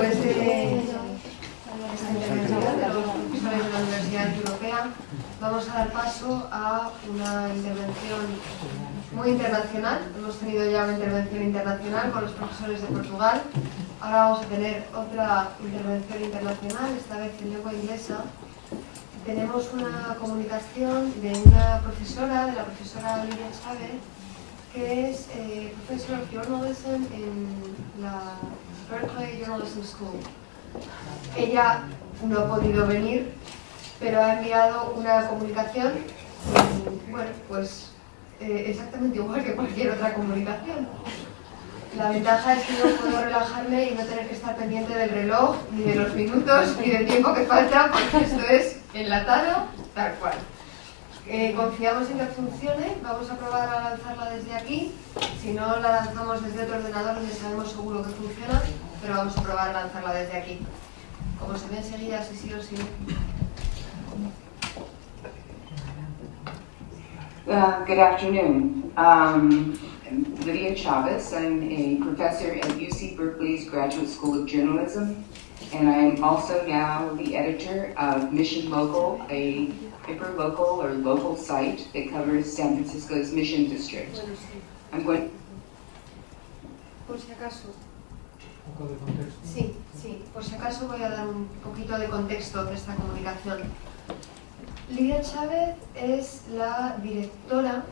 Después de esta intervención de los profesores de la Universidad Europea, vamos a dar paso a una intervención muy internacional. Hemos tenido ya una intervención internacional con los profesores de Portugal. Ahora vamos a tener otra intervención internacional, esta vez en lengua inglesa. Tenemos una comunicación de una profesora, de la profesora Lidia Chávez, que es Professor of Journalism en la Berkeley Journalism School. Ella no ha podido venir, pero ha enviado una comunicación, bueno, pues exactamente igual que cualquier otra comunicación. La ventaja es que yo puedo relajarme y no tener que estar pendiente del reloj, ni de los minutos, ni del tiempo que falta, porque esto es enlatado, tal cual. Confiamos en que funcione, vamos a probar a lanzarla desde aquí. Si no, la lanzamos desde otro ordenador donde sabemos seguro que funciona, pero vamos a probar a lanzarla desde aquí. Como se ve enseguida, si sí o sí. Good afternoon. I'm Lydia Chavez. I'm a professor at UC Berkeley's Graduate School of Journalism, and I am also now the editor of Mission Local, a hyper-local or local site that covers San Francisco's Mission District. I'm going... Por si acaso. Sí, por si acaso voy a dar un poquito de contexto de esta comunicación. Lidia Chávez es la directora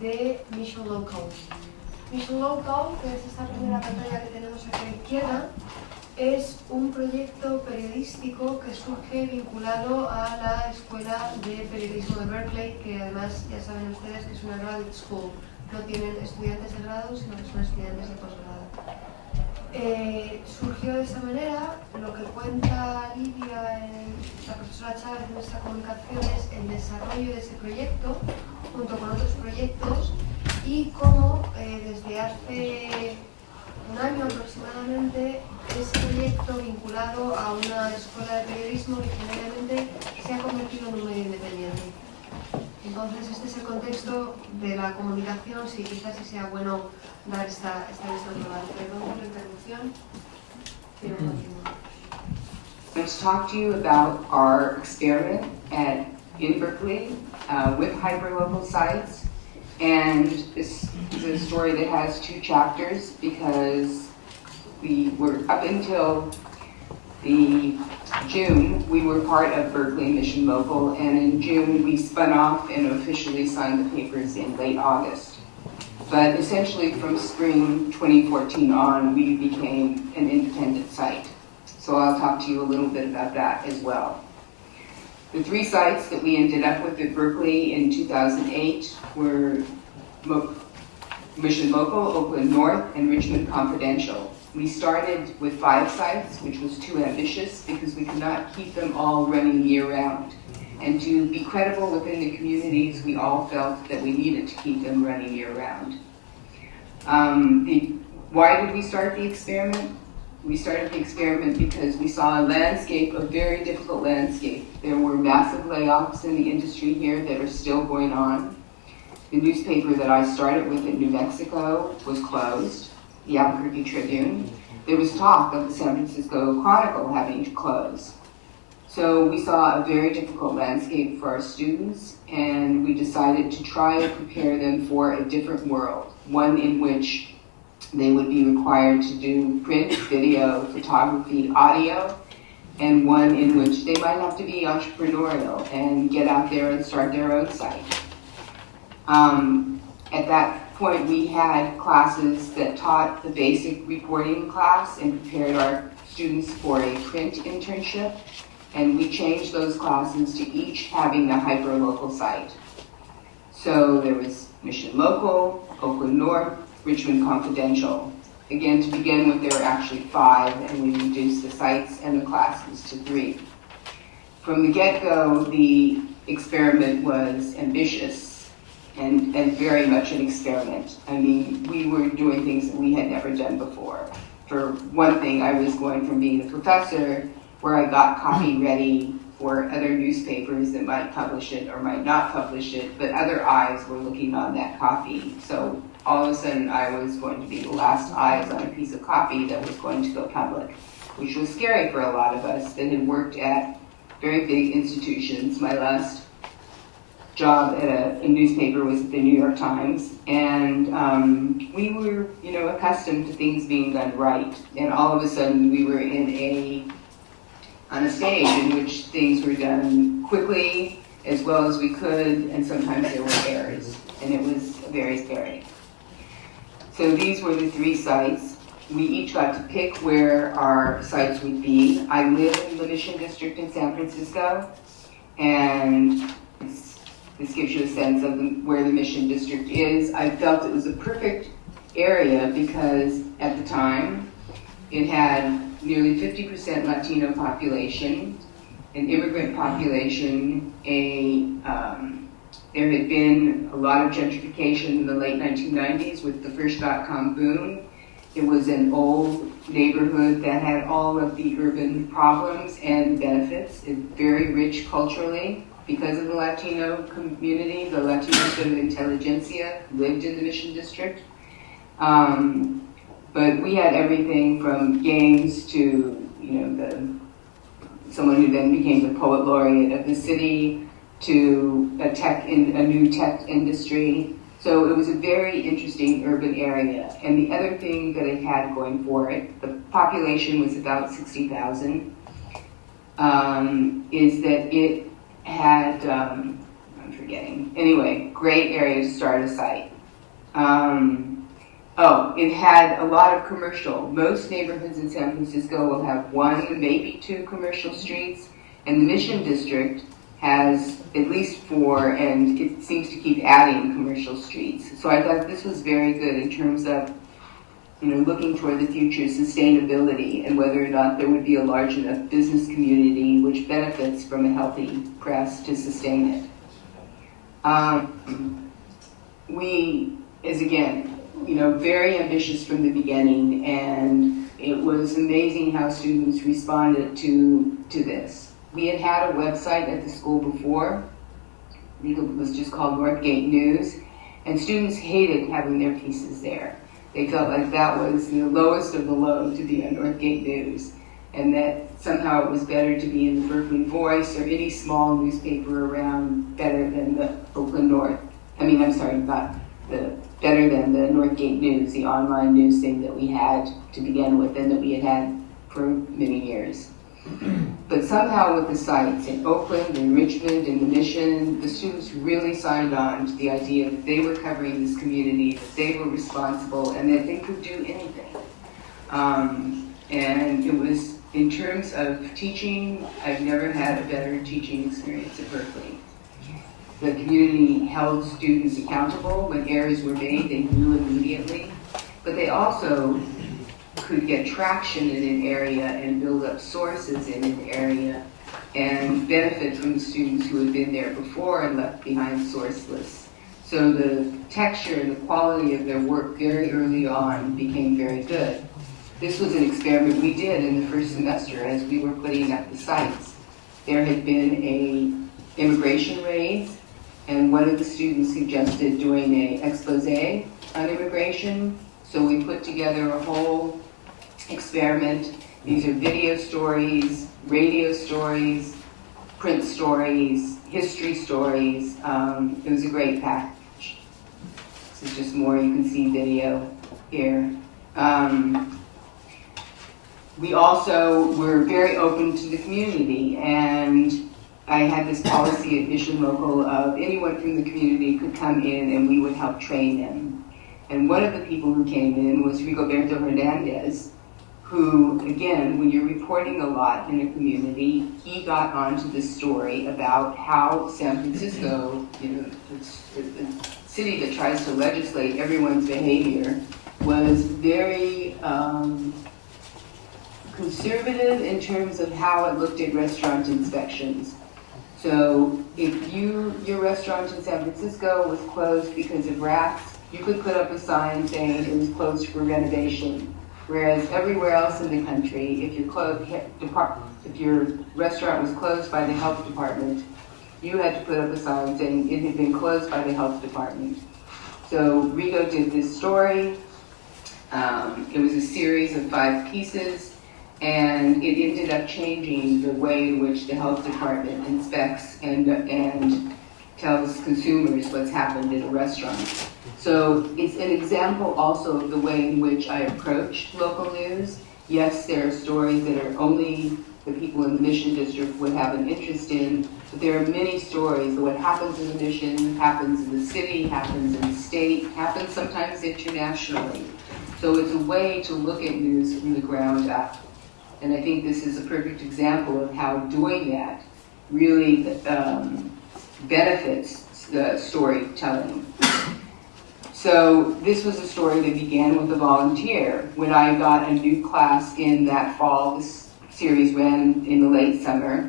de Mission Local. Mission Local, que es esta primera pantalla que tenemos aquí a la izquierda, es un proyecto periodístico que surge vinculado a la Escuela de Periodismo de Berkeley, que además ya saben ustedes que es una graduate school. No tienen estudiantes de grado, sino que son estudiantes de posgrado. Surgió de esa manera. Lo que cuenta Lidia, la profesora Chávez en esta comunicación, es el desarrollo de ese proyecto junto con otros proyectos y cómo desde hace un año aproximadamente ese proyecto vinculado a una escuela de periodismo originariamente se ha convertido en un medio independiente. Entonces este es el contexto de la comunicación, si quizás sí sea bueno dar esta visión global. Perdón por la interrupción, pero continúo. I'm going to talk to you about our experiment in Berkeley with hyperlocal sites. And this is a story that has two chapters because we were, up until the June, we were part of Berkeley Mission Local, and in June we spun off and officially signed the papers in late August. But essentially from spring 2014 on, we became an independent site. So I'll talk to you a little bit about that as well. The three sites that we ended up with at Berkeley in 2008 were Mission Local, Oakland North, and Richmond Confidential. We started with 5 sites, which was too ambitious because we could not keep them all running year-round. And to be credible within the communities, we all felt that we needed to keep them running year-round. Why did we start the experiment? We started the experiment because we saw a landscape, a very difficult landscape. There were massive layoffs in the industry here that are still going on. The newspaper that I started with in New Mexico was closed, the Albuquerque Tribune. There was talk of the San Francisco Chronicle having to close. So we saw a very difficult landscape for our students, and we decided to try and prepare them for a different world, one in which they would be required to do print, video, photography, audio, and one in which they might have to be entrepreneurial and get out there and start their own site. At that point, we had classes that taught the basic reporting class and prepared our students for a print internship, and we changed those classes to each having a hyper-local site. So there was Mission Local, Oakland North, Richmond Confidential. Again, to begin with, there were actually 5, and we reduced the sites and the classes to 3. From the get-go, the experiment was ambitious and very much an experiment. I mean, we were doing things that we had never done before. For one thing, I was going from being a professor where I got copy ready for other newspapers that might publish it or might not publish it, but other eyes were looking on that copy. So all of a sudden I was going to be the last eyes on a piece of copy that was going to go public. which was scary for a lot of us that had worked at very big institutions. My last job at a newspaper was at the New York Times, and we were, accustomed to things being done right. And all of a sudden, we were on a stage in which things were done quickly, as well as we could, and sometimes there were errors, and it was very scary. So these were the 3 sites. We each got to pick where our sites would be. I live in the Mission District in San Francisco, and this gives you a sense of where the Mission District is. I felt it was a perfect area because at the time it had nearly 50% Latino population, an immigrant population, there had been a lot of gentrification in the late 1990s with the first .com boom. It was an old neighborhood that had all of the urban problems and benefits. It's very rich culturally because of the Latino community. The Latino sort of intelligentsia lived in the Mission District. But we had everything from games to, someone who then became the poet laureate of the city, to a new tech industry. So it was a very interesting urban area. And the other thing that it had going for it, the population was about 60,000, is that it had, I'm forgetting, anyway, great area to start a site. It had a lot of commercial. Most neighborhoods in San Francisco will have 1, maybe 2 commercial streets, and the Mission District has at least 4, and it seems to keep adding commercial streets. So I thought this was very good in terms of, looking toward the future, sustainability, and whether or not there would be a large enough business community which benefits from a healthy press to sustain it. We, very ambitious from the beginning, and it was amazing how students responded to this. We had a website at the school before. I think it was just called Northgate News, and students hated having their pieces there. They felt like that was the lowest of the low to be on Northgate News, and that somehow it was better to be in the Berkeley Voice or any small newspaper around better than the Oakland North. Better than the Northgate News, the online news thing that we had to begin with and that we had for many years. But somehow with the sites in Oakland and Richmond and the Mission, the students really signed on to the idea that they were covering this community, that they were responsible, and that they could do anything. And it was, in terms of teaching, I've never had a better teaching experience at Berkeley. The community held students accountable. When errors were made, they knew immediately. But they also could get traction in an area and build up sources in an area and benefit from the students who had been there before and left behind sourceless. So the texture and the quality of their work very early on became very good. This was an experiment we did in the first semester as we were putting up the sites. There had been an immigration raid, and one of the students suggested doing an expose on immigration. So we put together a whole experiment. These are video stories, radio stories, print stories, history stories. It was a great package. This is just more, you can see video here. We also were very open to the community, and I had this policy at Mission Local of anyone from the community could come in and we would help train them. And one of the people who came in was Rigoberto Hernandez, who, again, when you're reporting a lot in a community, he got onto this story about how San Francisco, the city that tries to legislate everyone's behavior, was very conservative in terms of how it looked at restaurant inspections. So if your restaurant in San Francisco was closed because of rats, you could put up a sign saying it was closed for renovation. Whereas everywhere else in the country, if your restaurant was closed by the health department, you had to put up a sign saying it had been closed by the health department. So Rigo did this story. It was a series of 5 pieces, and and it ended up changing the way in which the health department inspects and tells consumers what's happened in a restaurant. So it's an example also of the way in which I approach local news. Yes, there are stories that are only the people in the Mission District would have an interest in, but there are many stories that what happens in the Mission, happens in the city, happens in the state, happens sometimes internationally. So it's a way to look at news from the ground up. And I think this is a perfect example of how doing that really benefits the storytelling. So this was a story that began with a volunteer. When I got a new class in that fall, this series ran in the late summer,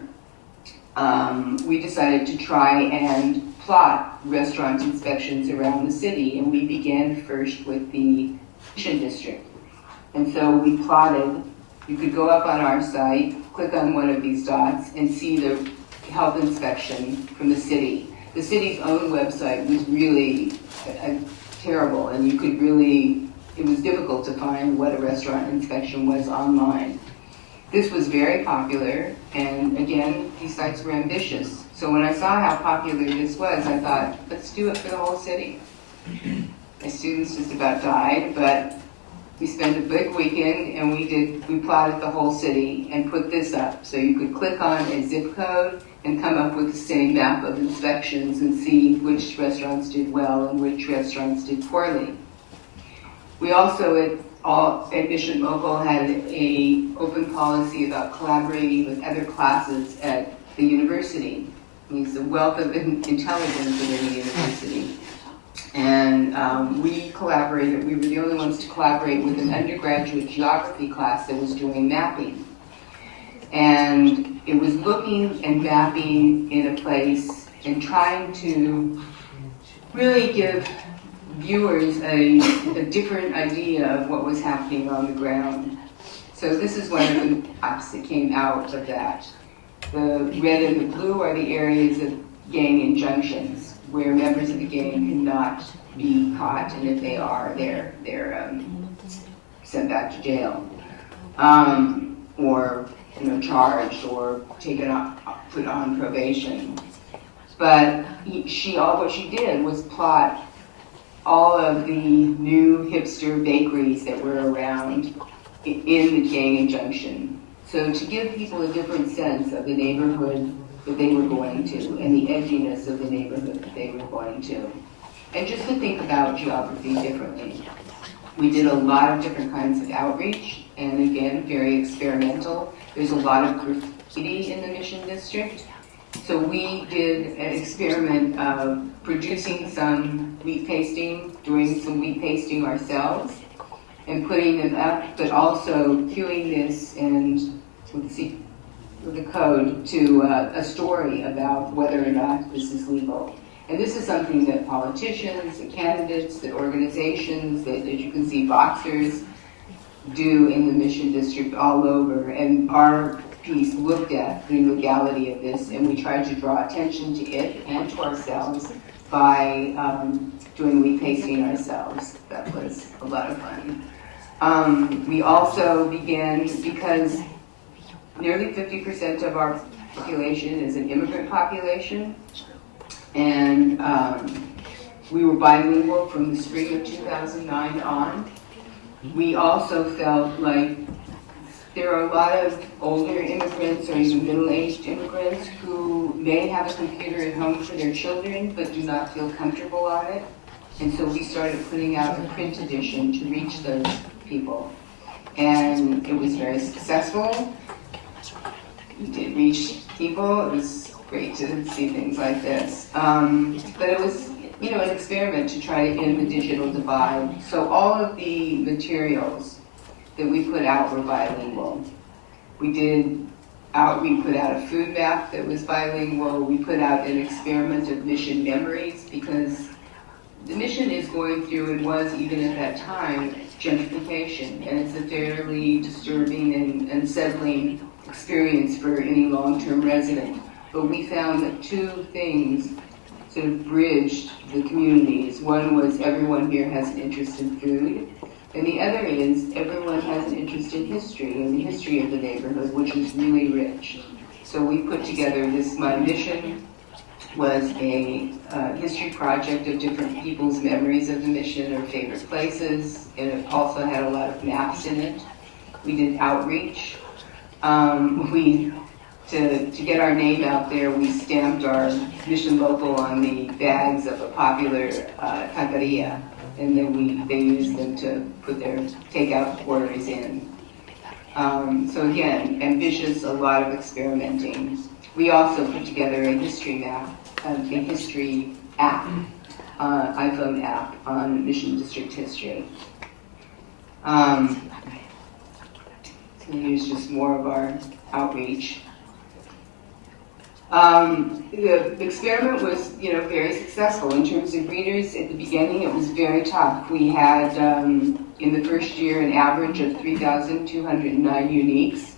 we decided to try and plot restaurant inspections around the city, and we began first with the Mission District. And so we plotted, you could go up on our site, click on one of these dots, and see the health inspection from the city. The city's own website was really terrible, and you could really, it was difficult to find what a restaurant inspection was online. This was very popular, and again, these sites were ambitious. So when I saw how popular this was, I thought, let's do it for the whole city. My students just about died, but we spent a big weekend and we plotted the whole city and put this up. So you could click on a zip code and come up with the same map of inspections and see which restaurants did well and which restaurants did poorly. We also at Mission Mobile had an open policy about collaborating with other classes at the university. There's a wealth of intelligence within the university. And we collaborated, we were the only ones to collaborate with an undergraduate geography class that was doing mapping. And it was looking and mapping in a place and trying to really give viewers a different idea of what was happening on the ground. So this is one of the maps that came out of that. The red and the blue are the areas of gang injunctions, where members of the gang cannot be caught, and if they are, they're sent back to jail, or charged or put on probation. But what she did was plot all of the new hipster bakeries that were around in the gang injunction. So to give people a different sense of the neighborhood that they were going to and the edginess of the neighborhood that they were going to. And just to think about geography differently. We did a lot of different kinds of outreach, and again, very experimental. There's a lot of graffiti in the Mission District. So we did an experiment of producing some wheat pasting, doing some wheat pasting ourselves, and putting them up, but also cueing this and with the code to a story about whether or not this is legal. And this is something that politicians, that candidates, that organizations, that as you can see, boxers do in the Mission District all over. And our piece looked at the legality of this, and we tried to draw attention to it and to ourselves by doing wheat pasting ourselves. That was a lot of fun. We also began, because nearly 50% of our population is an immigrant population, and we were bilingual from the spring of 2009 on. We also felt like there are a lot of older immigrants or even middle-aged immigrants who may have a computer at home for their children but do not feel comfortable on it. And so we started putting out a print edition to reach those people. And it was very successful. We did reach people. It was great to see things like this. But it was, an experiment to try to end the digital divide. So all of the materials that we put out were bilingual. We put out a food map that was bilingual. We put out an experiment of Mission memories, because the Mission is going through, and was even at that time, gentrification. And it's a fairly disturbing and unsettling experience for any long-term resident. But we found that two things sort of bridged the communities. One was everyone here has an interest in food, And the other is everyone has an interest in history and the history of the neighborhood, which is really rich. So we put together this, my mission was a history project of different people's memories of the mission or favorite places, and it also had a lot of maps in it. We did outreach. To get our name out there, we stamped our mission local on the bags of a popular taqueria, and then they used them to put their takeout orders in. So again, ambitious, a lot of experimenting. We also put together a history map, a history app, iPhone app on Mission District history. So here's just more of our outreach. The experiment was, very successful in terms of readers. At the beginning, it was very tough. We had, in the first year, an average of 3,209 uniques.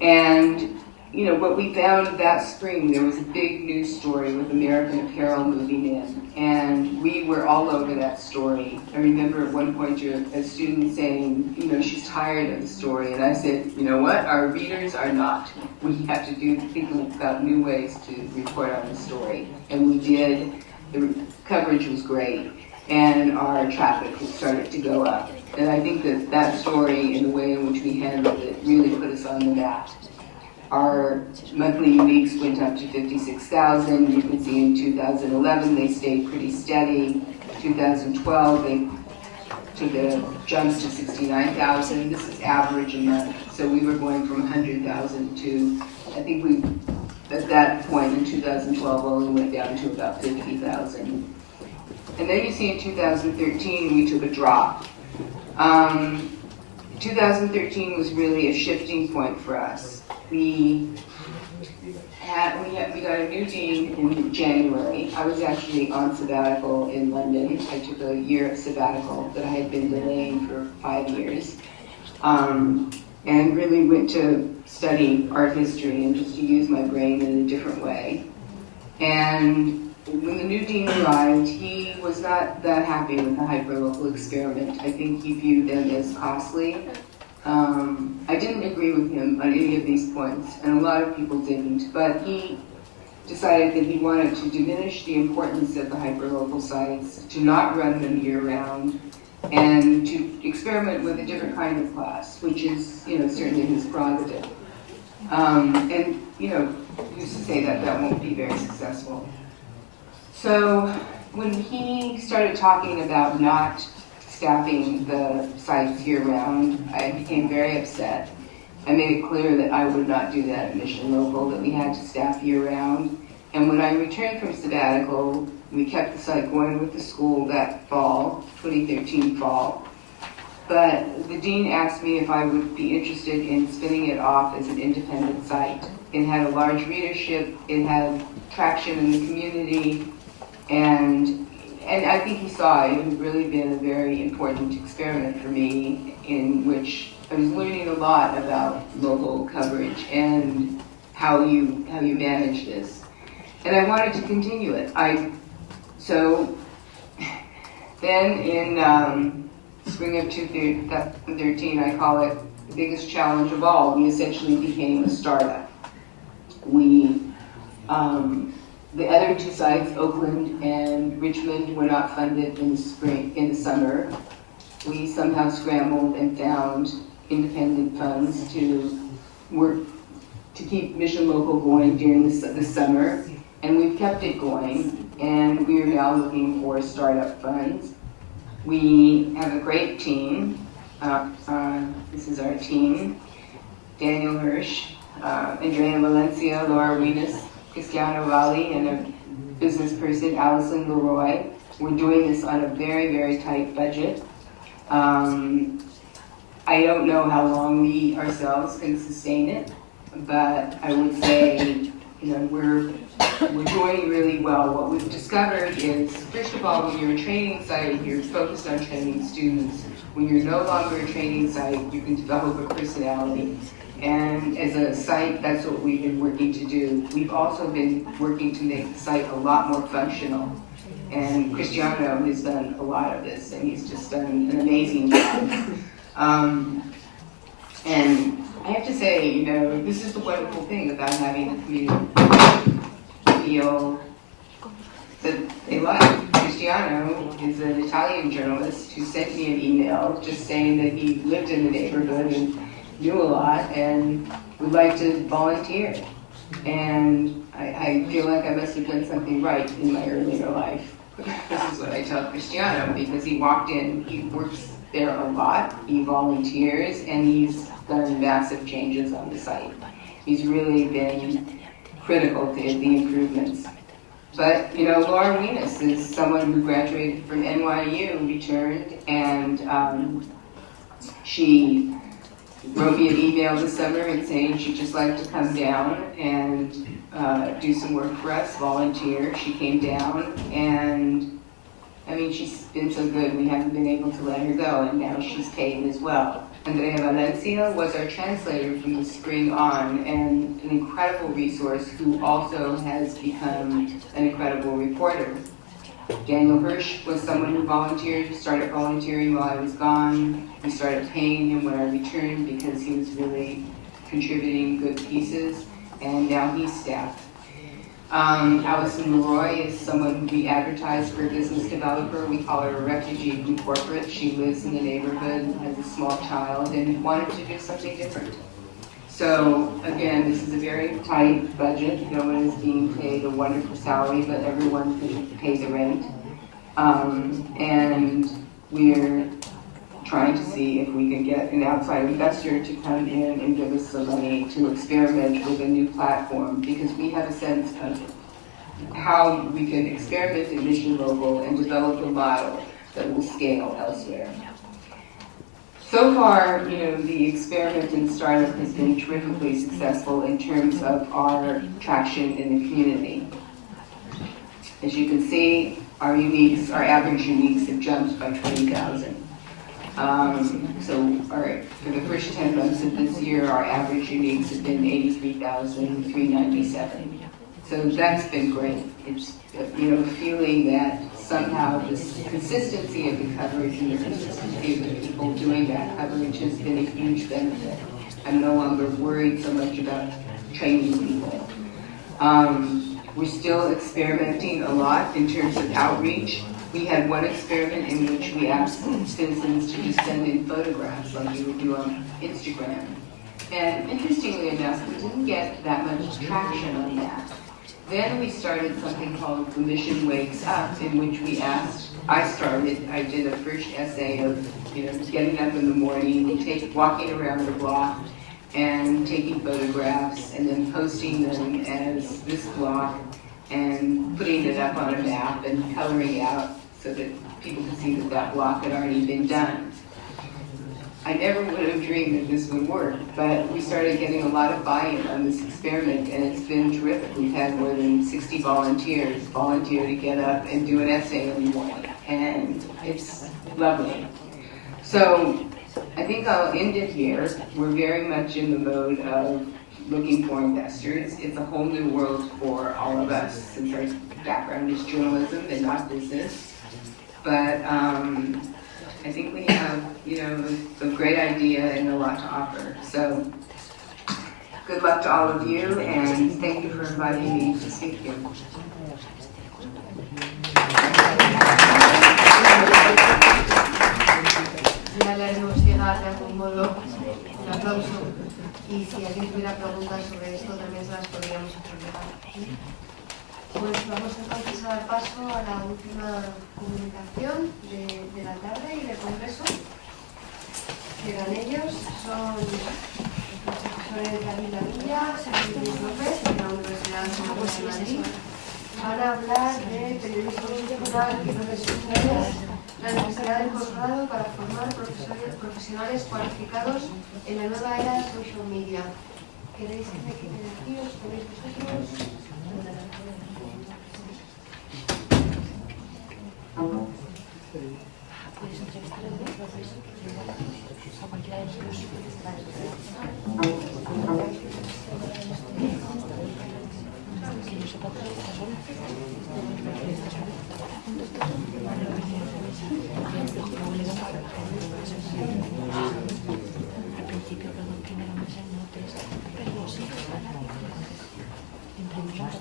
And, what we found that spring, there was a big news story with American Apparel moving in. And we were all over that story. I remember at one point a student saying, she's tired of the story. And I said, you know what? Our readers are not. We have to think about new ways to report on the story. And we did. The coverage was great. And our traffic started to go up. And I think that story and the way in which we handled it really put us on the map. Our monthly uniques went up to 56,000. You can see in 2011 they stayed pretty steady. 2012 they took a jump to 69,000. This is average a month. So we were going from 100,000 to, I think we, at that point in 2012, only went down to about 50,000. And then you see in 2013 we took a drop. 2013 was really a shifting point for us. We got a new dean in January. I was actually on sabbatical in London. I took a year of sabbatical that I had been delaying for 5 years, and really went to study art history and just to use my brain in a different way. And when the new dean arrived, he was not that happy with the hyperlocal experiment. I think he viewed them as costly. I didn't agree with him on any of these points, and a lot of people didn't, but he decided that he wanted to diminish the importance of the hyperlocal sites, to not run them year-round, and to experiment with a different kind of class, which is, certainly his prerogative. And, who's to say that won't be very successful. So when he started talking about not staffing the sites year-round, I became very upset. I made it clear that I would not do that at Mission Local, that we had to staff year-round. And when I returned from sabbatical, we kept the site going with the school that fall, 2013 fall. But the dean asked me if I would be interested in spinning it off as an independent site. It had a large readership, it had traction in the community, and I think he saw it had really been a very important experiment for me, in which I was learning a lot about local coverage and how you manage this. And I wanted to continue it. So then in spring of 2013, I call it the biggest challenge of all. We essentially became a startup. The other two sites, Oakland and Richmond, were not funded in the summer. We somehow scrambled and found independent funds to work to keep Mission Local going during the summer, and we've kept it going, and we are now looking for startup funds. We have a great team. This is our team: Daniel Hirsch, Andrea Valencia, Laura Wienes, Cristiano Valli, and a business person, Allison Leroy. We're doing this on a very, very tight budget. I don't know how long we ourselves can sustain it, but I would say, we're doing really well. What we've discovered is, first of all, when you're a training site, you're focused on training students. When you're no longer a training site, you can develop a personality. And as a site, that's what we've been working to do. We've also been working to make the site a lot more functional. And Cristiano has done a lot of this, and he's just done an amazing job. And I have to say, you know, this is the wonderful thing about having a community feel that they like. Cristiano is an Italian journalist who sent me an email just saying that he lived in the neighborhood and knew a lot and would like to volunteer. And I feel like I must have done something right in my earlier life. This is what I tell Cristiano, because he walked in, he works there a lot, he volunteers, and he's done massive changes on the site. He's really been critical to the improvements. But, you know, Laura Wienis is someone who graduated from NYU, returned, and she wrote me an email this summer and saying she'd just like to come down and do some work for us, volunteer. She came down, and I mean, she's been so good, we haven't been able to let her go, and now she's paid as well. Andrea Valencia was our translator from the spring on, and an incredible resource who also has become an incredible reporter. Daniel Hirsch was someone who volunteered, started volunteering while I was gone. We started paying him when I returned because he was really contributing good pieces, and now he's staffed. Allison Leroy is someone who we advertise for a business developer. We call her a refugee from corporate. She lives in the neighborhood, has a small child, and wanted to do something different. So again, this is a very tight budget. No one is being paid a wonderful salary, but everyone can pay the rent. And we're trying to see if we can get an outside investor to come in and give us some money to experiment with a new platform, because we have a sense of how we can experiment in Mission Local and develop a model that will scale elsewhere. So far, you know, the experiment in startup has been terrifically successful in terms of our traction in the community. As you can see, our average uniques have jumped by 20,000. So for the first 10 months of this year, our average uniques have been 83,397. So that's been great. It's, you know, feeling that somehow this consistency of the coverage and the consistency of the people doing that coverage has been a huge benefit. I'm no longer worried so much about training people. We're still experimenting a lot in terms of outreach. We had one experiment in which we asked citizens to just send in photographs like you would do on Instagram. And interestingly enough, we didn't get that much traction on that. Then we started something called The Mission Wakes Up, in which we asked, I did a first essay of, you know, getting up in the morning, walking around the block, and taking photographs, and then posting them as this block, and putting it up on a map and coloring out so that people could see that that block had already been done. I never would have dreamed that this would work, but we started getting a lot of buy-in on this experiment, and it's been terrific. We've had more than 60 volunteers volunteer to get up and do an essay in the morning, and it's lovely. So I think I'll end it here. We're very much in the mode of looking for investors. It's a whole new world for all of us, since our background is journalism and not business. But I think we have, you know, a great idea and a lot to offer. So good luck to all of you, and thank you for inviting me to speak here. Ya le haremos llegar de algún modo un aplauso, y si alguien tuviera preguntas sobre esto también se las podríamos hacer llegar. Pues vamos entonces a dar paso a la última comunicación de la tarde y del congreso. Llegan ellos, son los profesores David Lavilla, Sergio Luis López, de la Universidad de Madrid. Van a hablar de periodismo cultural y profesionales, la necesidad del posgrado para formar profesionales cualificados en la nueva era de social media. ¿Queréis que me quede aquí? ¿Os ponéis vosotros? Buenas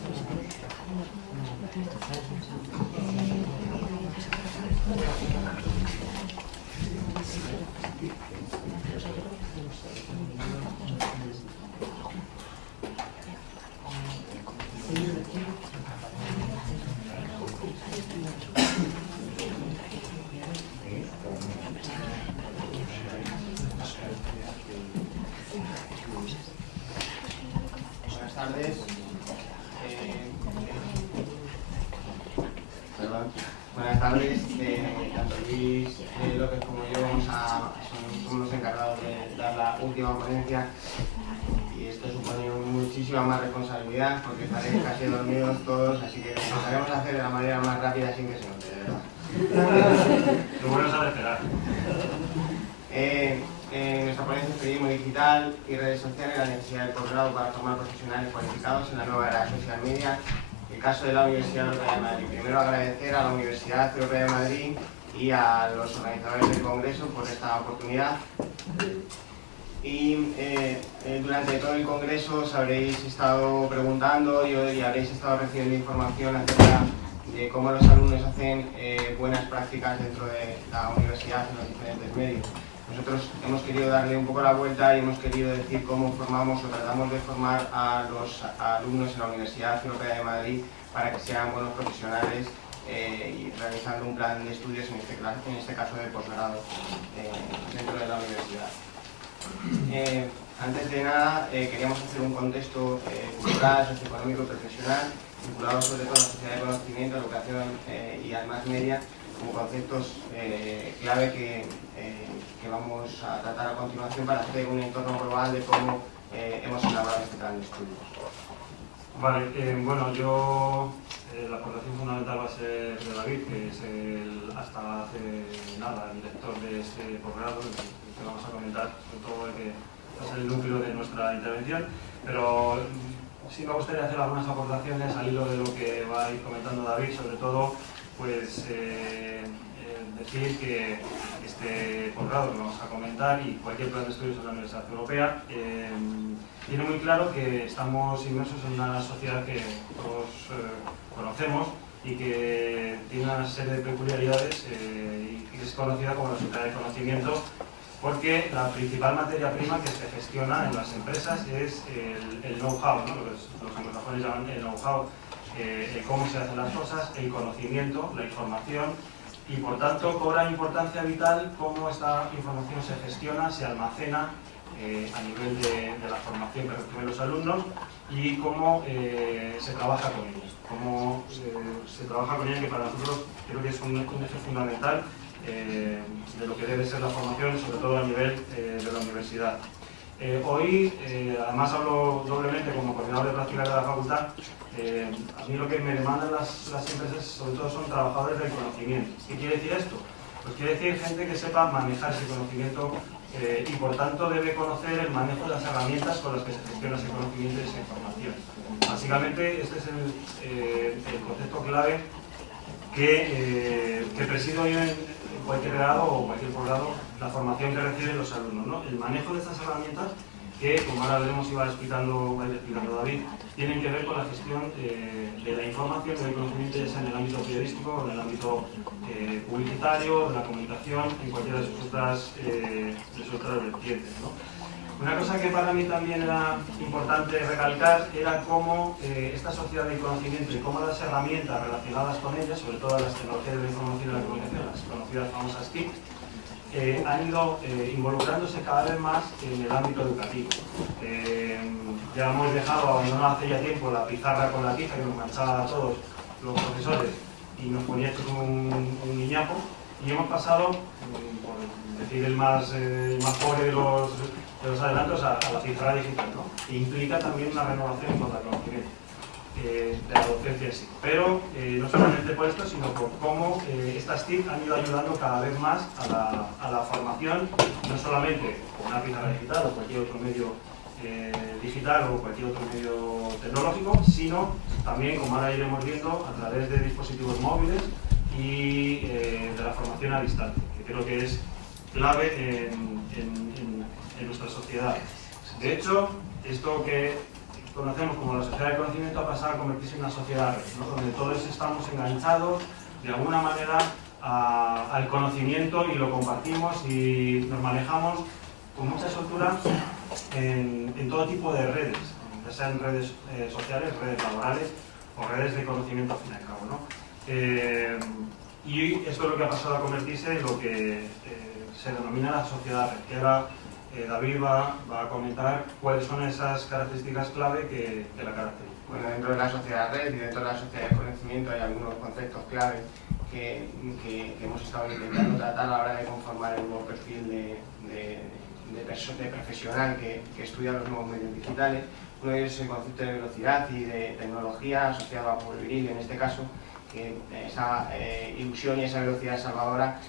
tardes. Buenas tardes. Tanto Luis López como yo somos los encargados de dar la última ponencia y esto supone muchísima más responsabilidad porque estaréis casi dormidos todos, así que lo intentaremos hacer de la manera más rápida sin que se note, de verdad. Lo bueno es saber esperar. En nuestra ponencia Periodismo Digital y Redes Sociales, la necesidad del posgrado para formar profesionales cualificados en la nueva era social media. El caso de la Universidad Europea de Madrid. Primero agradecer a la Universidad Europea de Madrid y a los organizadores del Congreso por esta oportunidad. Y durante todo el Congreso os habréis estado preguntando y habréis estado recibiendo información acerca de cómo los alumnos hacen buenas prácticas dentro de la universidad en los diferentes medios. Nosotros hemos querido darle un poco la vuelta y hemos querido decir cómo formamos o tratamos de formar a los alumnos en la Universidad Europea de Madrid para que sean buenos profesionales y realizando un plan de estudios, en este caso de posgrado, dentro de la universidad. Antes de nada, queríamos hacer un contexto cultural, socioeconómico y profesional, vinculado sobre todo a la sociedad de conocimiento, la educación y al más media, como conceptos clave que vamos a tratar a continuación para hacer un entorno global de cómo hemos elaborado este plan de estudios. Vale, bueno, la aportación fundamental va a ser de David, que es hasta hace nada el director de este posgrado, que vamos a comentar, sobre todo el que va a ser el núcleo de nuestra intervención, pero sí me gustaría hacer algunas aportaciones al hilo de lo que va a ir comentando David, sobre todo pues decir que este posgrado que vamos a comentar y cualquier plan de estudios en la Universidad Europea tiene muy claro que estamos inmersos en una sociedad que todos conocemos y que tiene una serie de peculiaridades y que es conocida como la sociedad de conocimiento, porque la principal materia prima que se gestiona en las empresas es el know-how, ¿no? Los anglosajones llaman el know-how, el cómo se hacen las cosas, el conocimiento, la información, y por tanto cobra importancia vital cómo esta información se gestiona, se almacena a nivel de la formación que reciben los alumnos y cómo se trabaja con ellos. Cómo se trabaja con ellos, que para nosotros creo que es un eje fundamental de lo que debe ser la formación, sobre todo a nivel de la universidad. Hoy, además hablo doblemente como coordinador de prácticas de la facultad, a mí lo que me demandan las empresas sobre todo son trabajadores del conocimiento. ¿Qué quiere decir esto? Pues quiere decir gente que sepa manejar ese conocimiento y por tanto debe conocer el manejo de las herramientas con las que se gestiona ese conocimiento y esa información. Básicamente este es el concepto clave que preside hoy en cualquier grado o cualquier posgrado la formación que reciben los alumnos, ¿no? El manejo de estas herramientas que, como ahora veremos y va a ir explicando David, tienen que ver con la gestión de la información, del conocimiento, ya sea en el ámbito periodístico o en el ámbito publicitario, de la comunicación, en cualquiera de sus otras vertientes, ¿no? Una cosa que para mí también era importante recalcar era cómo esta sociedad del conocimiento y cómo las herramientas relacionadas con ella, sobre todo las tecnologías de la información y la comunicación, las conocidas famosas TIC, han ido involucrándose cada vez más en el ámbito educativo. Ya hemos dejado abandonado hace ya tiempo la pizarra con la tiza que nos manchaba a todos los profesores y nos ponía hecho un guiñapo, y hemos pasado, por decir el más pobre de los adelantos, a la pizarra digital, ¿no? Que implica también una renovación en cuanto al conocimiento de la docencia en sí. Pero no solamente por esto, sino por cómo estas TIC han ido ayudando cada vez más a la formación, no solamente con una pizarra digital o cualquier otro medio digital o cualquier otro medio tecnológico, sino también, como ahora iremos viendo, a través de dispositivos móviles y de la formación a distancia, que creo que es clave en nuestra sociedad. De hecho, esto que conocemos como la sociedad del conocimiento ha pasado a convertirse en una sociedad red, ¿no? Donde todos estamos enganchados de alguna manera al conocimiento y lo compartimos y nos manejamos con mucha soltura en todo tipo de redes, ya sean redes sociales, redes laborales o redes de conocimiento al fin y al cabo, ¿no? Y esto es lo que ha pasado a convertirse en lo que se denomina la sociedad red, que ahora David va a comentar cuáles son esas características clave que la caracterizan. Bueno, dentro de la sociedad red y dentro de la sociedad de conocimiento hay algunos conceptos clave que hemos estado intentando tratar a la hora de conformar el nuevo perfil de profesional que estudia los nuevos medios digitales. Uno de ellos es el concepto de velocidad y de tecnología asociado a Pueblo Viril, en este caso, que esa ilusión y esa velocidad salvadora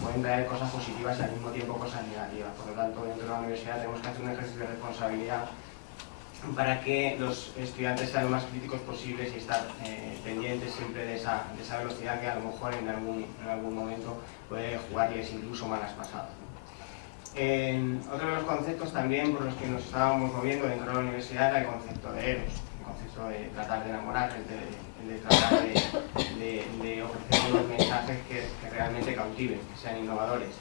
pueden traer cosas positivas y al mismo tiempo cosas negativas. Por lo tanto, dentro de la universidad tenemos que hacer un ejercicio de responsabilidad para que los estudiantes sean lo más críticos posibles y estar pendientes siempre de esa velocidad que a lo mejor en algún momento puede jugarles incluso malas pasadas. Otro de los conceptos también por los que nos estábamos moviendo dentro de la universidad era el concepto de eros, el concepto de tratar de enamorar, el de tratar de ofrecer unos mensajes que realmente cautiven, que sean innovadores,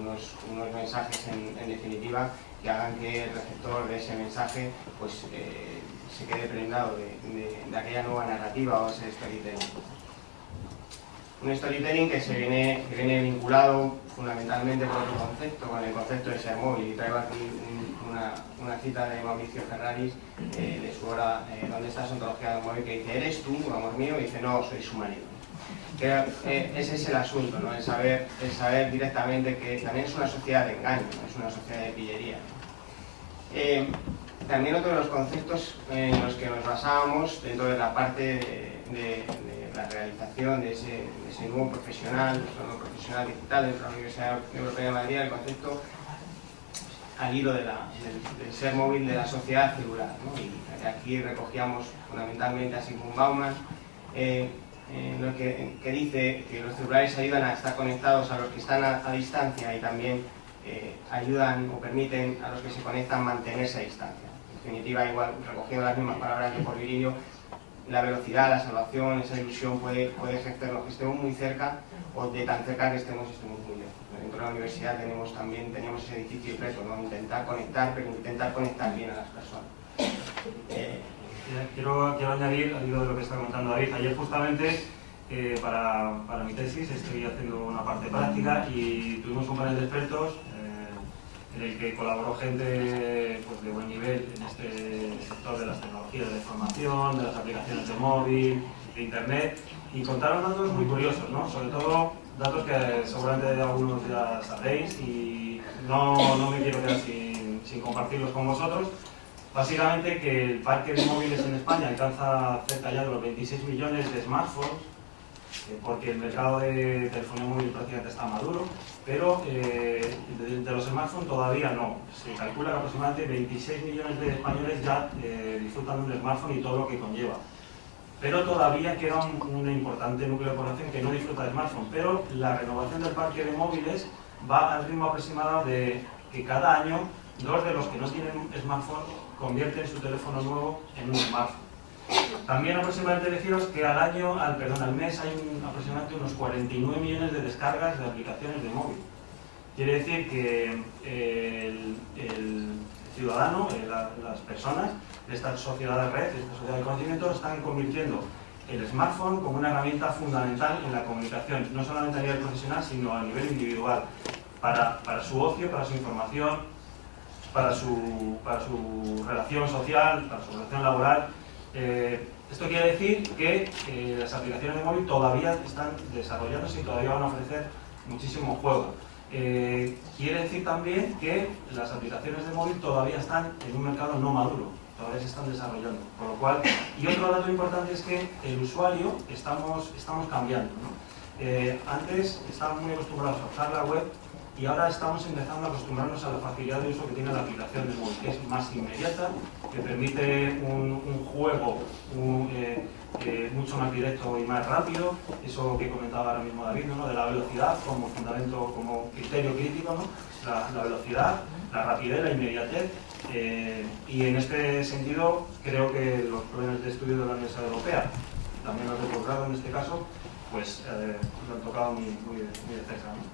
unos mensajes en definitiva que hagan que el receptor de ese mensaje pues, se quede prendado de aquella nueva narrativa o ese storytelling. Un storytelling que viene vinculado fundamentalmente con otro concepto, con el concepto de ser móvil. Y traigo aquí una cita de Mauricio Ferraris de su obra ¿Dónde está su ontología del móvil? Que dice: ¿eres tú, amor mío? Y dice: no, soy su marido. Ese es el asunto, ¿no? el saber directamente que también es una sociedad de engaño, no es una sociedad de pillería. También otro de los conceptos en los que nos basábamos dentro de la parte de la realización de ese nuevo profesional digital dentro de la Universidad Europea de Madrid, el concepto al hilo del ser móvil de la sociedad celular, ¿no? Y aquí recogíamos fundamentalmente a Sigmund Bauman, lo que dice que los celulares ayudan a estar conectados a los que están a distancia y también ayudan o permiten a los que se conectan mantenerse a distancia. En definitiva, igual, recogiendo las mismas palabras que por Virilio, la velocidad, la salvación, esa ilusión puede ejercernos que estemos muy cerca o de tan cerca que estemos muy lejos. Dentro de la universidad teníamos ese difícil reto, ¿no? Intentar conectar, pero intentar conectar bien a las personas. Quiero añadir, al hilo de lo que está comentando David, ayer justamente para mi tesis estoy haciendo una parte práctica y tuvimos un panel de expertos en el que colaboró gente pues, de buen nivel en este sector de las tecnologías de la información, de las aplicaciones de móvil, de internet, y contaron datos muy curiosos, ¿no? Sobre todo datos que seguramente algunos ya sabréis y no me quiero quedar sin compartirlos con vosotros. Básicamente que el parque de móviles en España alcanza cerca ya de los 26 millones de smartphones, porque el mercado de telefonía móvil prácticamente está maduro, pero de los smartphones todavía no. Se calcula que aproximadamente 26 millones de españoles ya disfrutan de un smartphone y todo lo que conlleva. Pero todavía queda un importante núcleo de población que no disfruta de smartphone, pero la renovación del parque de móviles va al ritmo aproximado de que cada año 2 de los que no tienen smartphone convierten su teléfono nuevo en un smartphone. También aproximadamente deciros que al mes hay aproximadamente unos 49 millones de descargas de aplicaciones de móvil. Quiere decir que el ciudadano, las personas de esta sociedad de red, de esta sociedad de conocimiento, están convirtiendo el smartphone como una herramienta fundamental en la comunicación, no solamente a nivel profesional, sino a nivel individual, para su ocio, para su información, para su relación social, para su relación laboral. Esto quiere decir que las aplicaciones de móvil todavía están desarrollándose y todavía van a ofrecer muchísimo juego. Quiere decir también que las aplicaciones de móvil todavía están en un mercado no maduro, todavía se están desarrollando. Por lo cual, y otro dato importante es que el usuario estamos cambiando, ¿no? Antes estábamos muy acostumbrados a usar la web y ahora estamos empezando a acostumbrarnos a la facilidad de uso que tiene la aplicación de móvil, que es más inmediata, que permite un juego mucho más directo y más rápido, eso que comentaba ahora mismo David, ¿no? De la velocidad como fundamento, como criterio crítico, ¿no? La velocidad, la rapidez, la inmediatez, Y en este sentido creo que los planes de estudio de la Universidad Europea, también los de posgrado en este caso, pues lo han tocado muy de cerca, ¿no?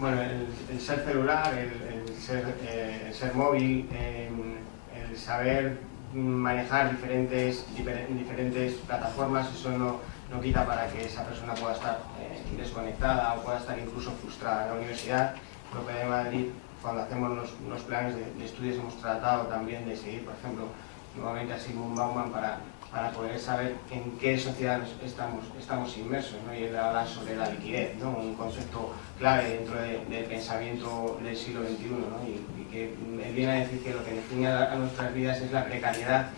Bueno, el ser celular, el ser móvil, el saber manejar diferentes plataformas, eso no quita para que esa persona pueda estar desconectada o pueda estar incluso frustrada. En la Universidad Europea de Madrid, cuando hacemos los planes de estudios, hemos tratado también de seguir, por ejemplo, nuevamente a Zygmunt Bauman para poder saber en qué sociedad estamos inmersos, ¿no? Y él habla sobre la liquidez, ¿no? Un concepto clave dentro del pensamiento del siglo XXI, ¿no? Y que él viene a decir que lo que define a nuestras vidas es la precariedad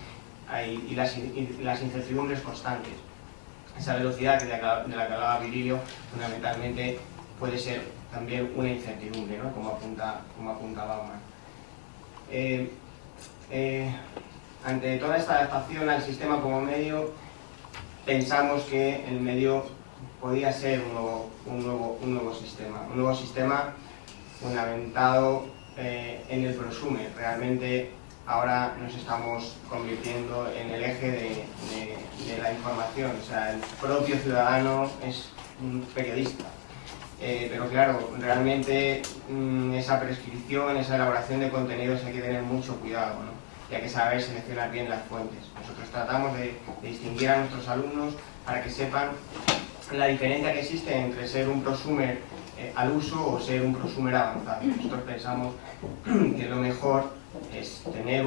y las incertidumbres constantes. Esa velocidad de la que hablaba Virilio, fundamentalmente puede ser también una incertidumbre, ¿no? Como apunta Bauman. Ante toda esta adaptación al sistema como medio, pensamos que el medio podía ser un nuevo sistema fundamentado en el prosumer. Realmente ahora nos estamos convirtiendo en el eje de la información, o sea, el propio ciudadano es un periodista. Pero claro, realmente esa prescripción, esa elaboración de contenidos hay que tener mucho cuidado, ¿no? Y hay que saber seleccionar bien las fuentes. Nosotros tratamos de distinguir a nuestros alumnos para que sepan la diferencia que existe entre ser un prosumer al uso o ser un prosumer avanzado. Nosotros pensamos que lo mejor es tener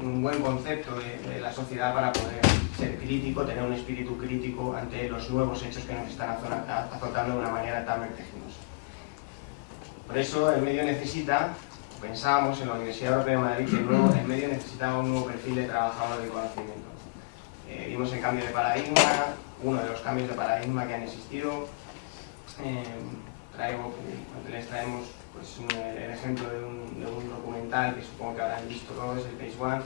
un buen concepto de la sociedad para poder ser crítico, tener un espíritu crítico ante los nuevos hechos que nos están azotando de una manera tan vertiginosa. Por eso el medio pensábamos en la Universidad Europea de Madrid que el medio necesitaba un nuevo perfil de trabajador del conocimiento. Vimos el cambio de paradigma, uno de los cambios de paradigma que han existido. Les traemos pues, el ejemplo de un documental que supongo que habrán visto todos, el Page One,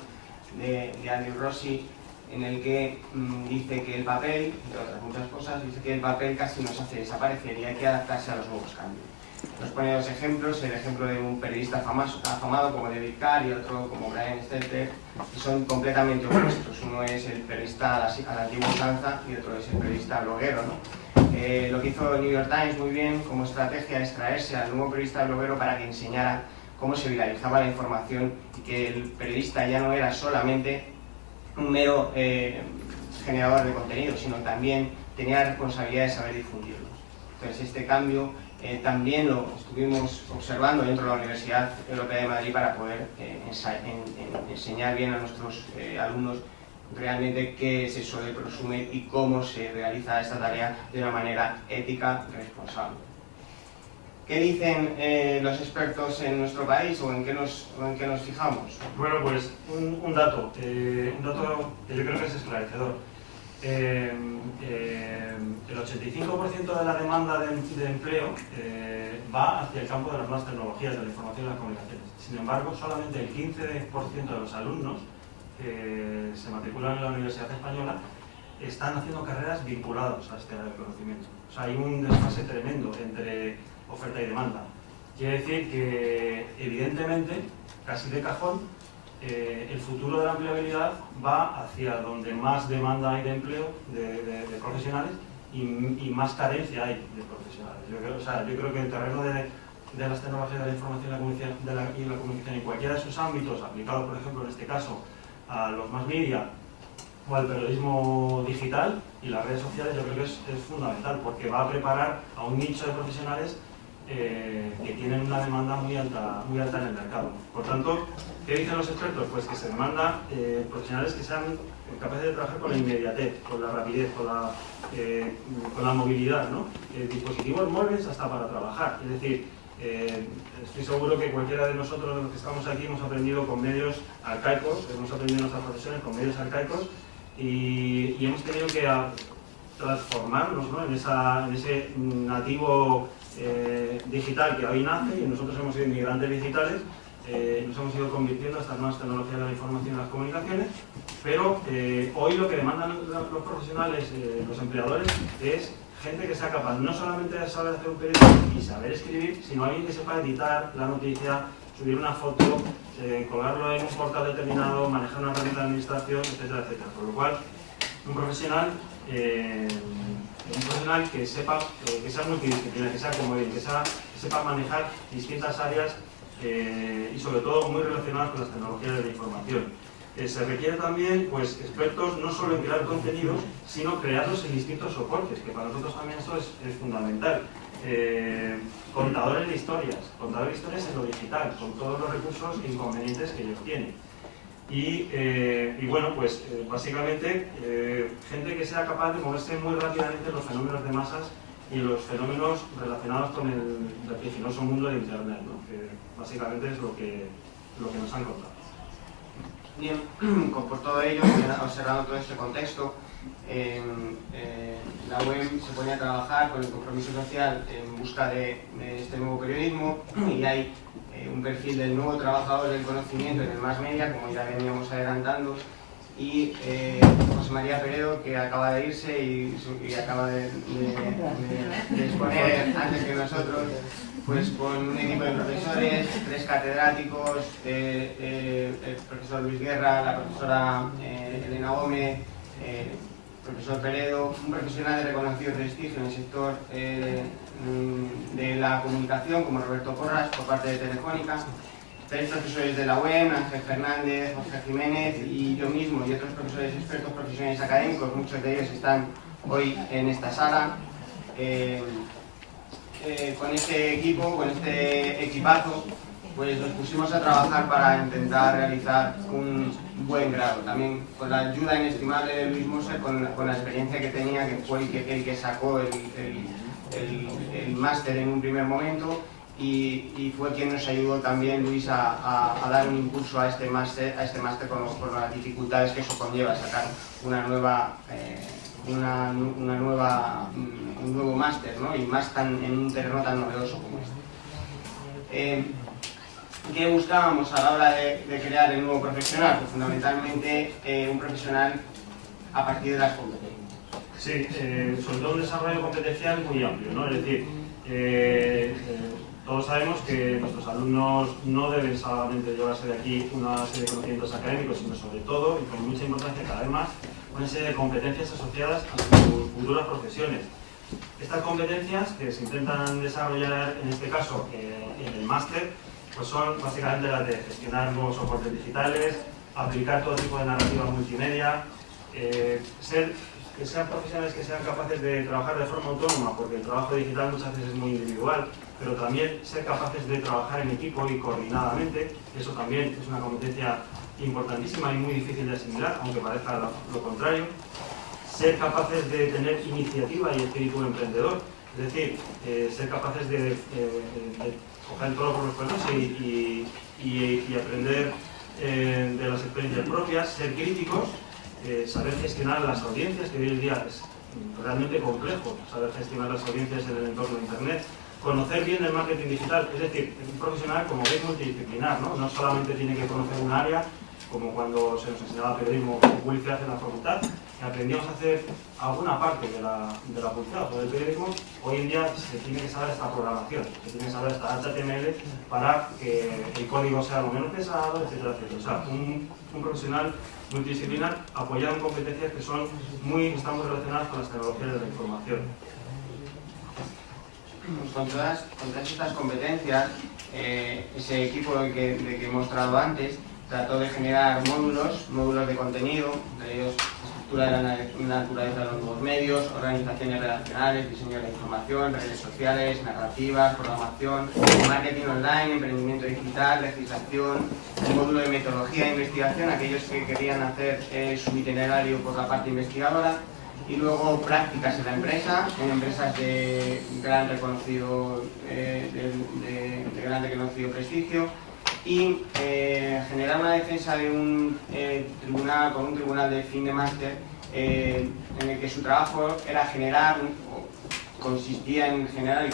de Andrew Rossi, en el que dice que el papel, entre otras muchas cosas, dice que el papel casi nos hace desaparecer y hay que adaptarse a los nuevos cambios. Nos pone dos ejemplos, el ejemplo de un periodista afamado como David Carr y otro como Brian Stelter, que son completamente opuestos. Uno es el periodista a la antigua usanza y otro es el periodista bloguero, ¿no? Lo que hizo el New York Times muy bien como estrategia es traerse al nuevo periodista bloguero para que enseñara cómo se viralizaba la información y que el periodista ya no era solamente un mero generador de contenido, sino también tenía la responsabilidad de saber difundirlos. Entonces este cambio también lo estuvimos observando dentro de la Universidad Europea de Madrid para poder enseñar bien a nuestros alumnos realmente qué es eso de prosumer y cómo se realiza esta tarea de una manera ética y responsable. ¿Qué dicen los expertos en nuestro país o en qué nos fijamos? Bueno, pues un dato que yo creo que es esclarecedor. El 85% de la demanda de empleo va hacia el campo de las nuevas tecnologías, de la información y las comunicaciones. Sin embargo, solamente el 15% de los alumnos que se matriculan en la Universidad Española están haciendo carreras vinculadas a este área del conocimiento. O sea, hay un desfase tremendo entre oferta y demanda. Quiere decir que, evidentemente, casi de cajón, el futuro de la empleabilidad va hacia donde más demanda hay de empleo de profesionales y más carencia hay de profesionales. Yo creo que el terreno de las tecnologías de la información y la comunicación en cualquiera de sus ámbitos, aplicado por ejemplo en este caso a los mass media o al periodismo digital y las redes sociales, yo creo que es fundamental porque va a preparar a un nicho de profesionales que tienen una demanda muy alta en el mercado. Por tanto, ¿qué dicen los expertos? Pues que se demanda profesionales que sean capaces de trabajar con la inmediatez, con la rapidez, con la movilidad, ¿no? Dispositivos móviles hasta para trabajar. Es decir, estoy seguro que cualquiera de nosotros, de los que estamos aquí, hemos aprendido con medios arcaicos, hemos aprendido en nuestras profesiones con medios arcaicos y hemos tenido que transformarnos, ¿no? en ese nativo digital que hoy nace y nosotros hemos sido inmigrantes digitales, nos hemos ido convirtiendo a estas nuevas tecnologías de la información y las comunicaciones, pero hoy lo que demandan los profesionales, los empleadores, es gente que sea capaz no solamente de saber hacer un periódico y saber escribir, sino alguien que sepa editar la noticia, subir una foto, colgarlo en un portal determinado, manejar una herramienta de administración, etcétera, etcétera. Por lo cual, un profesional que sepa, que sea multidisciplinar, que sea comodín, que sepa manejar distintas áreas y sobre todo muy relacionadas con las tecnologías de la información. Se requiere también pues, expertos no solo en crear contenidos, sino crearlos en distintos soportes, que para nosotros también eso es fundamental. Contadores de historias en lo digital, con todos los recursos e inconvenientes que ellos tienen. Y bueno, pues básicamente gente que sea capaz de moverse muy rápidamente en los fenómenos de masas y los fenómenos relacionados con el vertiginoso mundo de Internet, ¿no? Que básicamente es lo que nos han contado. Bien, por todo ello, observando todo este contexto, la UEM se pone a trabajar con el compromiso social en busca de este nuevo periodismo y hay un perfil del nuevo trabajador del conocimiento en el mass media, como ya veníamos adelantando, y José María Peredo, que acaba de irse y acaba de exponer antes que nosotros, pues con un equipo de profesores, 3 catedráticos, el profesor Luis Guerra, la profesora Elena Gómez, profesor Peredo, un profesional de reconocido prestigio en el sector de la comunicación, como Roberto Porras, por parte de Telefónica, 3 profesores de la UEM, Ángel Fernández, Jorge Jiménez y yo mismo, y otros profesores expertos profesionales académicos, muchos de ellos están hoy en esta sala. Con este equipo, con este equipazo, pues nos pusimos a trabajar para intentar realizar un buen grado. También con la ayuda inestimable de Luis Moser, con la experiencia que tenía, que fue el que sacó el máster en un primer momento, y fue quien nos ayudó también, Luis, a dar un impulso a este máster por las dificultades que eso conlleva, sacar un nuevo máster, ¿no? Y más en un terreno tan novedoso como este. ¿Qué buscábamos a la hora de crear el nuevo profesional? Pues fundamentalmente un profesional a partir de las competencias. Sí, sobre todo un desarrollo competencial muy amplio, ¿no? Es decir, todos sabemos que nuestros alumnos no deben solamente llevarse de aquí una serie de conocimientos académicos, sino sobre todo, y con mucha importancia cada vez más, una serie de competencias asociadas a sus futuras profesiones. Estas competencias que se intentan desarrollar, en este caso, en el máster, pues son básicamente las de gestionar nuevos soportes digitales, aplicar todo tipo de narrativa multimedia, que sean profesionales que sean capaces de trabajar de forma autónoma, porque el trabajo digital muchas veces es muy individual, pero también ser capaces de trabajar en equipo y coordinadamente. Eso también es una competencia importantísima y muy difícil de asimilar, aunque parezca lo contrario. Ser capaces de tener iniciativa y espíritu emprendedor, es decir, ser capaces de coger el toro por los cuernos y aprender de las experiencias propias, ser críticos, saber gestionar las audiencias, que hoy en día es realmente complejo saber gestionar las audiencias en el entorno de Internet, conocer bien el marketing digital, es decir, un profesional, como veis, multidisciplinar, ¿no? No solamente tiene que conocer un área, como cuando se nos enseñaba periodismo o publicidad en la facultad, que aprendíamos a hacer alguna parte de la publicidad o del periodismo. Hoy en día se tiene que saber esta programación, se tiene que saber esta HTML para que el código sea lo menos pesado, etcétera, etcétera. O sea, un profesional multidisciplinar apoyado en competencias que están muy relacionadas con las tecnologías de la información. Pues con todas estas competencias, ese equipo del que he mostrado antes trató de generar módulos de contenido, entre ellos estructura de la naturaleza de los nuevos medios, organizaciones relacionales, diseño de la información, redes sociales, narrativas, programación, marketing online, emprendimiento digital, legislación, un módulo de metodología de investigación, aquellos que querían hacer su itinerario por la parte investigadora, y luego prácticas en la empresa, en empresas de gran reconocido prestigio, y generar una defensa de un tribunal de fin de máster en el que su trabajo era consiste en generar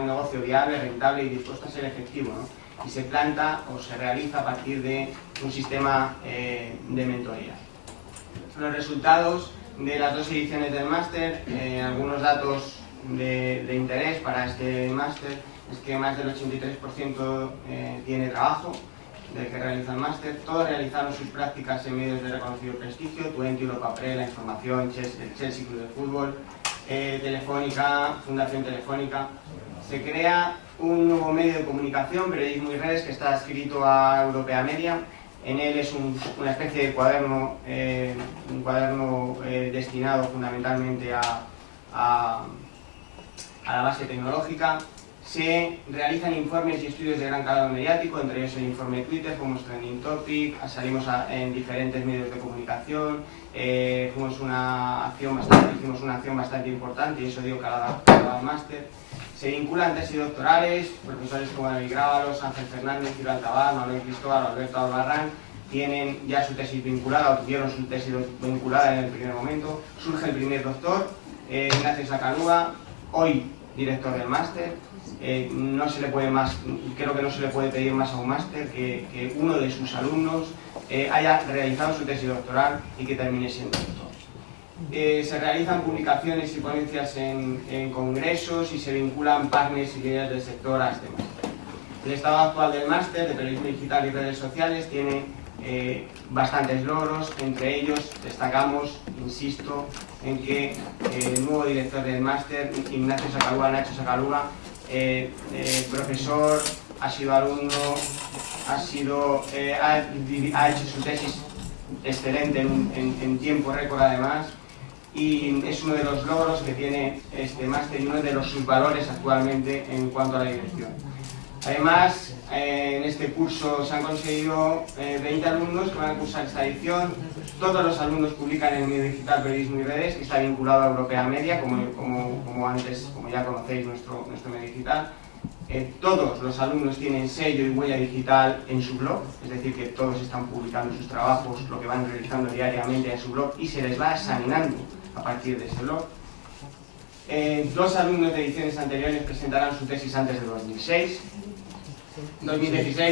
un negocio viable, rentable y dispuesto a ser efectivo, ¿no? Y se planta o se realiza a partir de un sistema de mentoría. Los resultados de las 2 ediciones del máster. Algunos datos de interés para este máster es que más del 83% tiene trabajo del que realiza el máster. Todos realizaron sus prácticas en medios de reconocido prestigio: Tuenti, Europa Press, La Información, el Chelsea Club de Fútbol, Telefónica, Fundación Telefónica. Se crea un nuevo medio de comunicación, Periodismo y Redes, que está adscrito a Europea Media. En él es una especie de cuaderno, destinado fundamentalmente a la base tecnológica. Se realizan informes y estudios de gran calado mediático, entre ellos el informe Twitter, como Trending Topic, salimos en diferentes medios de comunicación, hicimos una acción bastante importante, y eso dio calado al máster. Se vinculan tesis doctorales, profesores como David Grábalos, Ángel Fernández, Ciro Altabar, Manuel Cristóbal, Alberto Albarrán, tienen ya su tesis vinculada, o tuvieron su tesis vinculada en el primer momento. Surge el primer doctor, Ignacio Sacalúa, hoy director del máster. No se le puede más, creo que no se le puede pedir más a un máster que uno de sus alumnos haya realizado su tesis doctoral y que termine siendo doctor. Se realizan publicaciones y ponencias en congresos y se vinculan partners y líderes del sector a este máster. El estado actual del máster de Periodismo Digital y Redes Sociales tiene bastantes logros. Entre ellos destacamos, insisto, en que el nuevo director del máster, Ignacio Sacalúa, Nacho Sacalúa, profesor, ha sido alumno, ha hecho su tesis excelente en tiempo récord además, y es uno de los logros que tiene este máster y uno de sus valores actualmente en cuanto a la dirección. Además, en este curso se han conseguido 20 alumnos que van a cursar esta edición. Todos los alumnos publican en el medio digital Periodismo y Redes, que está vinculado a Europea Media, como ya conocéis nuestro medio digital. Todos los alumnos tienen sello y huella digital en su blog, es decir, que todos están publicando sus trabajos, lo que van realizando diariamente en su blog, y se les va examinando a partir de ese blog. 2 alumnos de ediciones anteriores presentarán su tesis antes de 2016,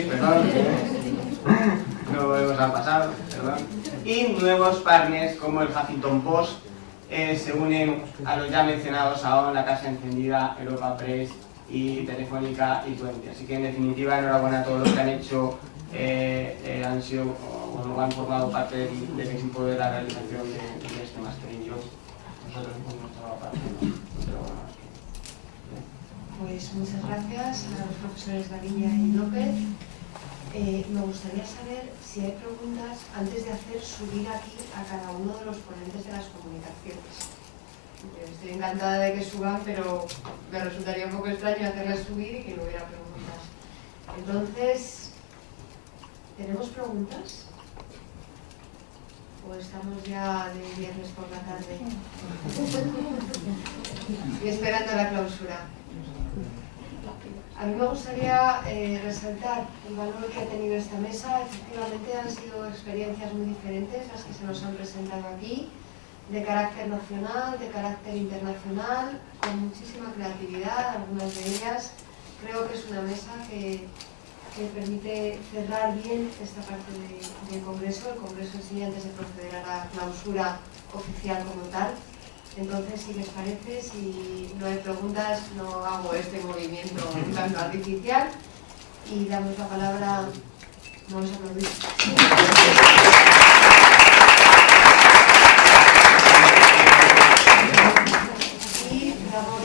perdón, no volvemos al pasado, perdón. Y nuevos partners como el Huffington Post se unen a los ya mencionados AON, La Casa Encendida, Europa Press y Telefónica y Tuenti. Así que en definitiva, enhorabuena a todos los que han hecho, han formado parte del equipo de la realización de este máster. Y nosotros hemos tomado parte, pero bueno. Pues muchas gracias a los profesores Gaviña y López. Me gustaría saber si hay preguntas antes de hacer subir aquí a cada uno de los ponentes de las comunicaciones. Estoy encantada de que suban, pero me resultaría un poco extraño hacerles subir y que no hubiera preguntas. Entonces, ¿tenemos preguntas? ¿O estamos ya de viernes por la tarde? Y esperando la clausura. A mí me gustaría resaltar el valor que ha tenido esta mesa. Efectivamente han sido experiencias muy diferentes las que se nos han presentado aquí, de carácter nacional, de carácter internacional, con muchísima creatividad, algunas de ellas. Creo que es una mesa que permite cerrar bien esta parte del Congreso. El Congreso en sí, antes de proceder a la clausura oficial como tal. Entonces, si les parece, si no hay preguntas, no hago este movimiento un tanto artificial y damos la palabra. Vamos a aplaudir. Y damos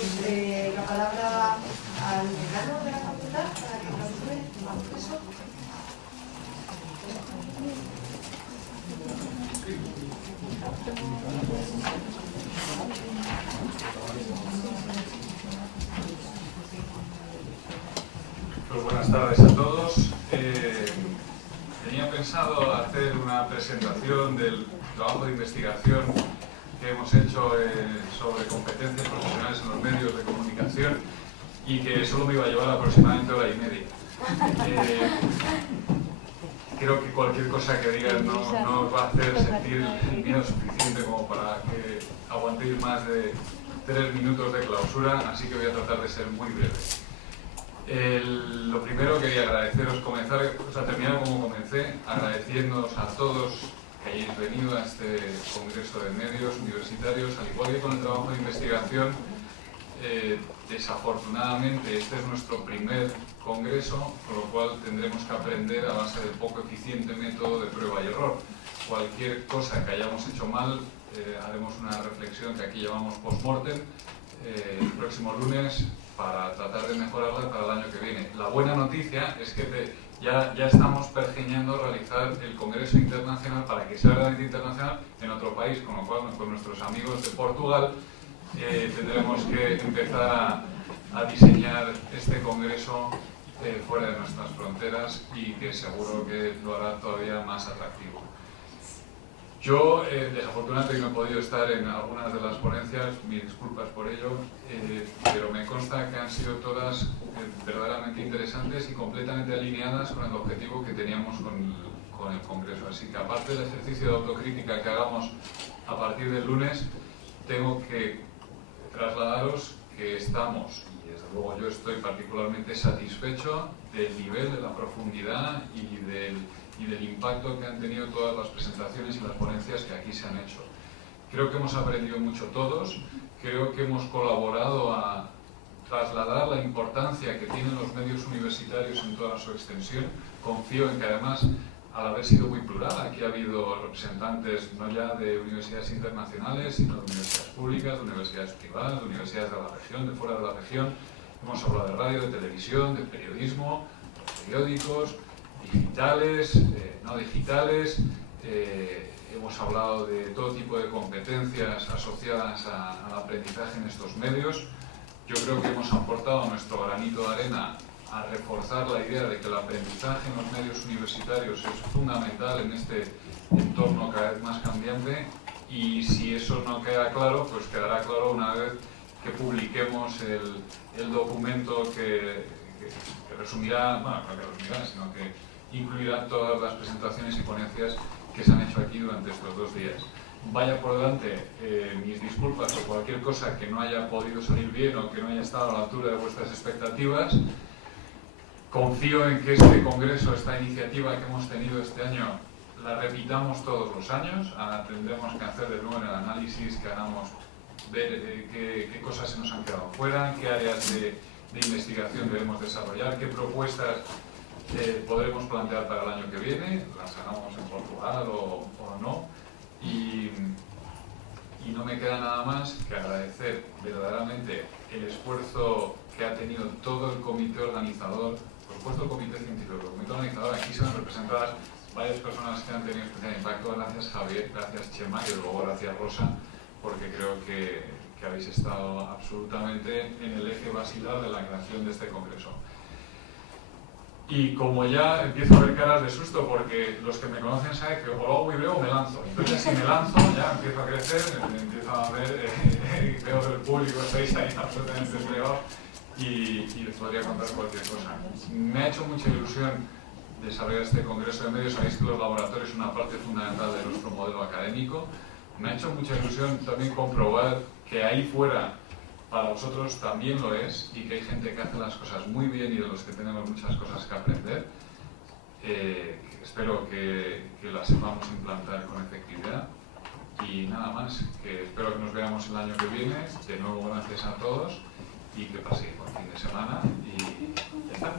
la palabra al decano de la facultad para que clausure el congreso. Pues buenas tardes a todos. Tenía pensado hacer una presentación del trabajo de investigación que hemos hecho sobre competencias profesionales en los medios de comunicación y que solo me iba a llevar aproximadamente hora y media. Creo que cualquier cosa que diga no os va a hacer sentir el miedo suficiente como para que aguantéis más de 3 minutos de clausura, así que voy a tratar de ser muy breve. Lo primero quería agradeceros, terminar como comencé, agradeciéndoos a todos que hayáis venido a este Congreso de Medios Universitarios. Al igual que con el trabajo de investigación, desafortunadamente este es nuestro primer congreso, con lo cual tendremos que aprender a base del poco eficiente método de prueba y error. Cualquier cosa que hayamos hecho mal, haremos una reflexión que aquí llamamos post-mortem el próximo lunes para tratar de mejorarla para el año que viene. La buena noticia es que ya estamos pergeñando realizar el Congreso Internacional para que sea realmente internacional en otro país, con lo cual con nuestros amigos de Portugal tendremos que empezar a diseñar este Congreso fuera de nuestras fronteras y que seguro que lo hará todavía más atractivo. Yo, desafortunadamente, no he podido estar en algunas de las ponencias, mis disculpas por ello, pero me consta que han sido todas verdaderamente interesantes y completamente alineadas con el objetivo que teníamos con el Congreso. Así que, aparte del ejercicio de autocrítica que hagamos a partir del lunes, tengo que trasladaros que estamos, y desde luego yo estoy particularmente satisfecho del nivel, de la profundidad y del impacto que han tenido todas las presentaciones y las ponencias que aquí se han hecho. Creo que hemos aprendido mucho todos, creo que hemos colaborado a trasladar la importancia que tienen los medios universitarios en toda su extensión. Confío en que además, al haber sido muy plural, aquí ha habido representantes no ya de universidades internacionales, sino de universidades públicas, de universidades privadas, de universidades de la región, de fuera de la región. Hemos hablado de radio, de televisión, de periodismo, de periódicos, digitales, no digitales, hemos hablado de todo tipo de competencias asociadas al aprendizaje en estos medios. Yo creo que hemos aportado nuestro granito de arena a reforzar la idea de que el aprendizaje en los medios universitarios es fundamental en este entorno cada vez más cambiante, y si eso no queda claro, pues quedará claro una vez que publiquemos el documento que resumirá, bueno, no que resumirá, sino que incluirá todas las presentaciones y ponencias que se han hecho aquí durante estos 2 días. Vaya por delante mis disculpas por cualquier cosa que no haya podido salir bien o que no haya estado a la altura de vuestras expectativas. Confío en que este congreso, esta iniciativa que hemos tenido este año, la repitamos todos los años. Ahora tendremos que hacer de nuevo el análisis, que hagamos ver qué cosas se nos han quedado fuera, qué áreas de investigación debemos desarrollar, qué propuestas podremos plantear para el año que viene, las hagamos en Portugal o no. Y no me queda nada más que agradecer verdaderamente el esfuerzo que ha tenido todo el comité organizador, por supuesto el comité científico, el comité organizador. Aquí se han representadas varias personas que han tenido especial impacto. Gracias Javier, gracias Chema y luego gracias Rosa, porque creo que habéis estado absolutamente en el eje basilar de la creación de este congreso. Y como ya empiezo a ver caras de susto, porque los que me conocen saben que o lo hago muy breve o me lanzo. Entonces si me lanzo ya empiezo a crecer, empiezo a ver, veo que el público estáis ahí absolutamente desplegados y les podría contar cualquier cosa. Me ha hecho mucha ilusión desarrollar este congreso de medios. Sabéis que los laboratorios son una parte fundamental de nuestro modelo académico. Me ha hecho mucha ilusión también comprobar que ahí fuera para vosotros también lo es, y que hay gente que hace las cosas muy bien y de los que tenemos muchas cosas que aprender. Espero que las sepamos implantar con efectividad. Y nada más, que espero que nos veamos el año que viene. De nuevo, gracias a todos y que paséis buen fin de semana y ya está.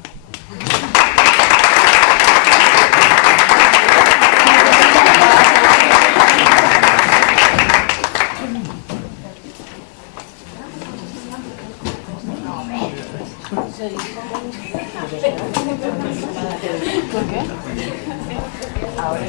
¿Por qué? Ahora